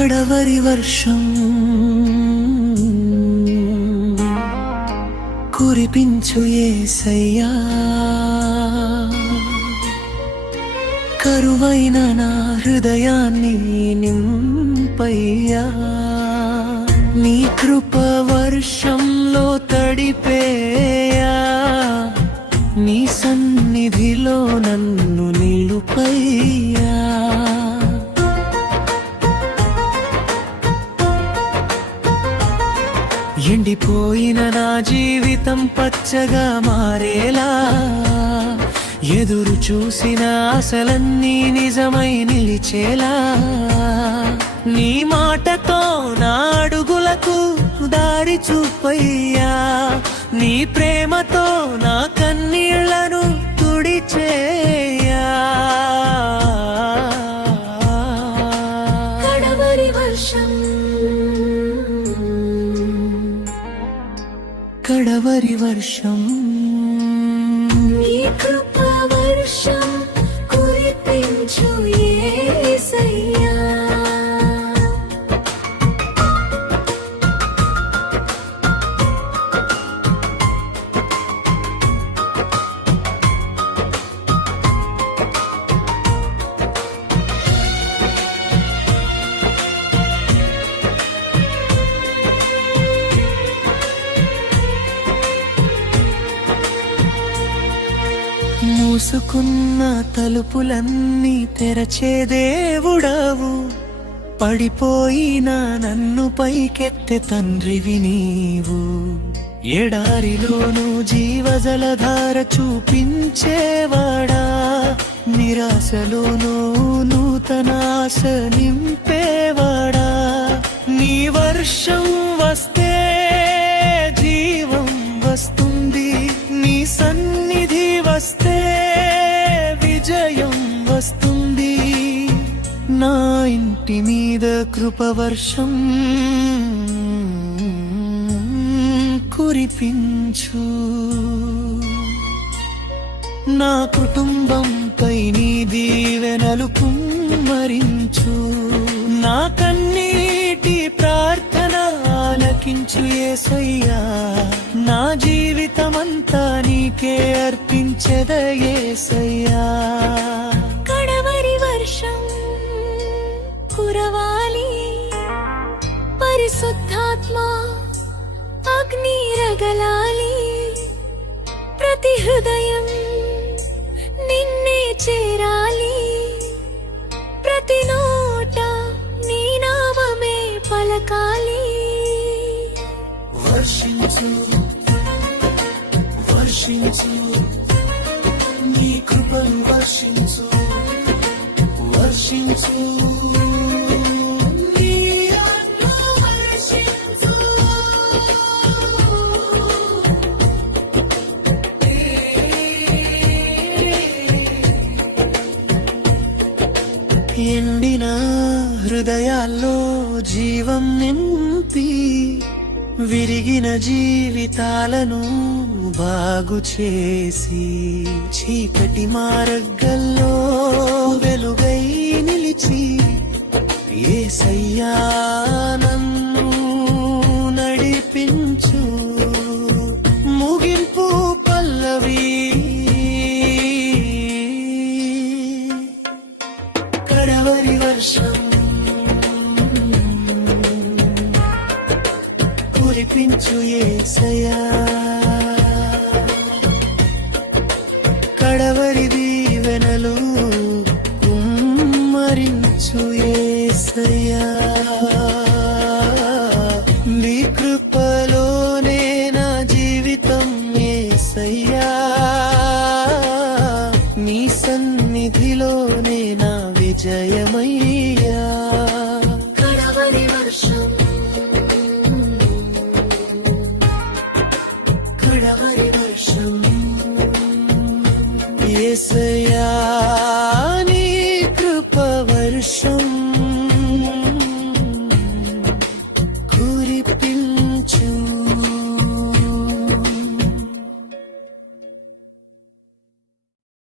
కడవరి వర్షం కురిపించు యేసయ్యా, కరువైన నా హృదయాన్ని నింపయ్యా, నీ కృప వర్షంలో తడిపేయా, నీ సన్నిధిలో నన్ను నిలుపయ్యా. ఎండిపోయిన నా జీవితం పచ్చగా మారేలా, ఎదురు చూసిన ఆశలన్నీ నిజమై నిలిచేలా, నీ మాటతో నా అడుగులకు దారి చూపయ్యా, నీ ప్రేమతో నా కన్నీళ్లను తుడిచేయా. కడవరి వర్షం, కడవరి వర్షం, నీ కృప వర్షం కురిపించు యేసయ్యా. మూసుకున్న తలుపులన్నీ తెరచే దేవుడవు, పడిపోయిన నన్ను పైకెత్తె తండ్రివి నీవు, ఎడారిలోనూ జీవజలధార చూపించేవాడా, నిరాశలోనూ నూతన ఆశ నింపేవాడా, నీ వర్షం వస్తే జీవం వస్తుంది, నీ సన్నిధి వస్తే విజయం వస్తుంది, నా ఇంటి మీద కృపవర్షం కురిపించు, నా కుటుంబంపై నీ దీవెనలు కుమ్మరించు, నా కన్నీటి ప్రార్థన ఆలకించు యేసయ్యా, నా జీవితమంతా నీకే అర్పించెద యేసయ్యా. కడవరి వర్షం కురవాలి, పరిశుద్ధాత్మ అగ్ని రగలాలి, ప్రతి హృదయం నిన్నే చేరాలి, ప్రతి నోట నీ నామమే పలకాలి. వర్షించు వర్షించు, నీ కృపను వర్షించు, వర్షించు నీ ఆత్మ వర్షించు. ఎండిన హృదయాల్లో జీవం నింపి, విరిగిన జీవితాలను బాగు చేసి, చీకటి మార్గంలో వెలుగై నిలిచి, యేసయ్యా నన్ను నడిపించు, ముగింపు పల్లవి. కడవరి వర్షం కురిపించు యేసయ్యా, కడవరి దీవెనలు కుమ్మరించు యేసయ్యా, నీ కృపలోనే నా జీవితం యేసయ్యా, నీ సన్నిధిలోనే నా విజయమయ్యా. కడవరి వర్షం, కడవరి వర్షం యేసయ్యా.